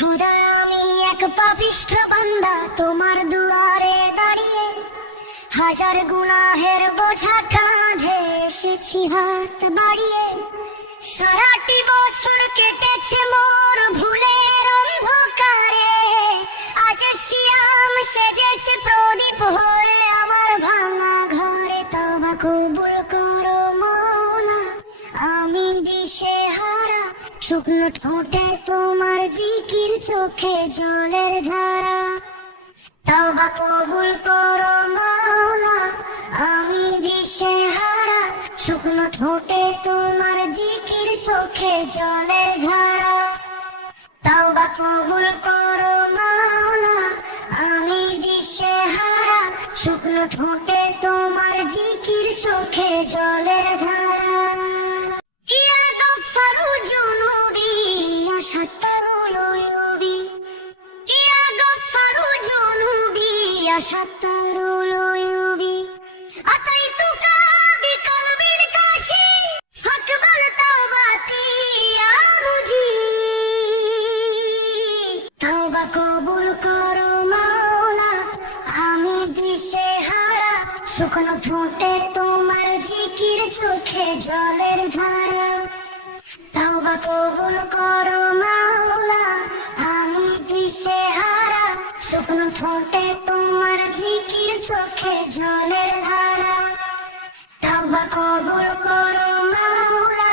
খোদা আমি এক পাপিষ্ঠ বান্দা তোমার দুয়ারে দাঁড়িয়ে, হাজার গুনাহের বোঝা কাঁধে এসেছি হাত বাড়িয়ে। সারাটি বছর কেটেছে মোর ভুলের অন্ধকারে, আজ শিয়াম সেজেছে প্রদীপ হয়ে আমার ভাঙা ঘরে। তওবা কবুল করো মওলা, আমি দিশেহারা, শুকনো ঠোঁটে তোমার জিকির, চোখে জলের ধারা। তওবা কবুল করো মওলা, আমি দিশেহারা, শুকনো ঠোঁটে তোমার জিকির, চোখে জলের ধারা। তওবা কবুল করো মওলা, আমি দিশেহারা, শুকনো ঠোঁটে তোমার জিকির, চোখে জলের ধারা। ইয়া গফফারু যুনুবি ইয়া সাত্তারুল উয়ুবি, ইয়া গফফারু যুনুবি ইয়া সাত্তারুল উয়ুবি, আতাইতুকা বিকলবিন কাশি ফাকবাল তাওবাতি ইয়া মুজিব। তওবা কবুল করো মওলা, আমি দিশেহারা, শুকনো ঠোঁটে তোমার জিকির, চোখে জলের ধারা। তওবা কবুল করো মওলা, আমি দিশেহারা, শুকনো ঠোঁটে তোমার জিকির, চোখে জলের ধারা। তওবা কবুল করো মওলা,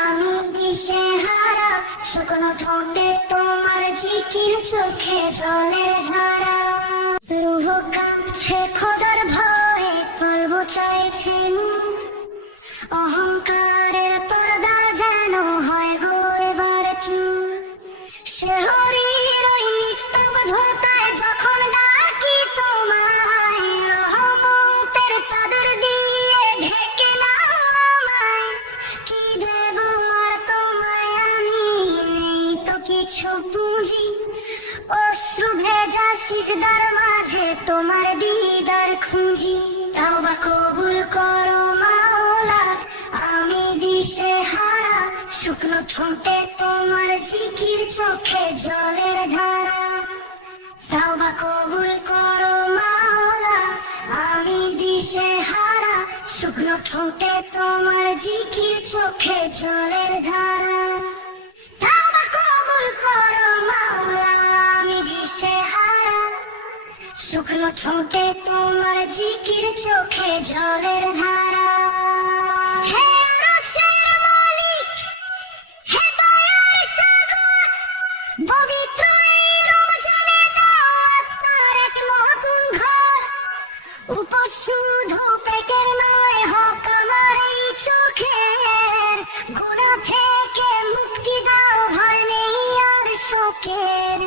আমি দিশেহারা, শুকনো ঠোঁটে তোমার জিকির, চোখে জলের ধারা। রূহ কাঁপছে খোদার ভয়ে, কলব চাইছে নূর, অহংকারের পর্দা যেন হয় গো এবার চুর। শেহরির ওই নিস্তব্ধতায় যখন ডাকি তোমায়, রহমতের চাদর দিয়ে ঢেকে নাও আমায়। কি দেব আর তোমায় আমি, নেই তো কিছু পুঁজি, অশ্রু ভেজা সিজদার মাঝে তোমার দিদার খুঁজি। তওবা কবুল করো মওলা, আমি দিশেহারা, শুকনো ঠোঁটে তোমার জিকির, চোখে জলের ধারা। তওবা কবুল করো মওলা, আমি দিশেহারা, শুকনো ঠোঁটে তোমার জিকির, চোখে জলের ধারা। তওবা কবুল করো মওলা, আমি দিশেহারা, শুকনো ঠোঁটে তোমার জিকির, চোখে জলের ধারা। হে আরশের মালিক, হে দয়ার সাগর, পবিত্র এই রমজানে দাও আপনার এক নতুন ঘর। উপোস শুধু পেটের নয়, হক আমার এই চোখের, গুনাহ থেকে মুক্তি দাও, ভয় নেই আর শোকের।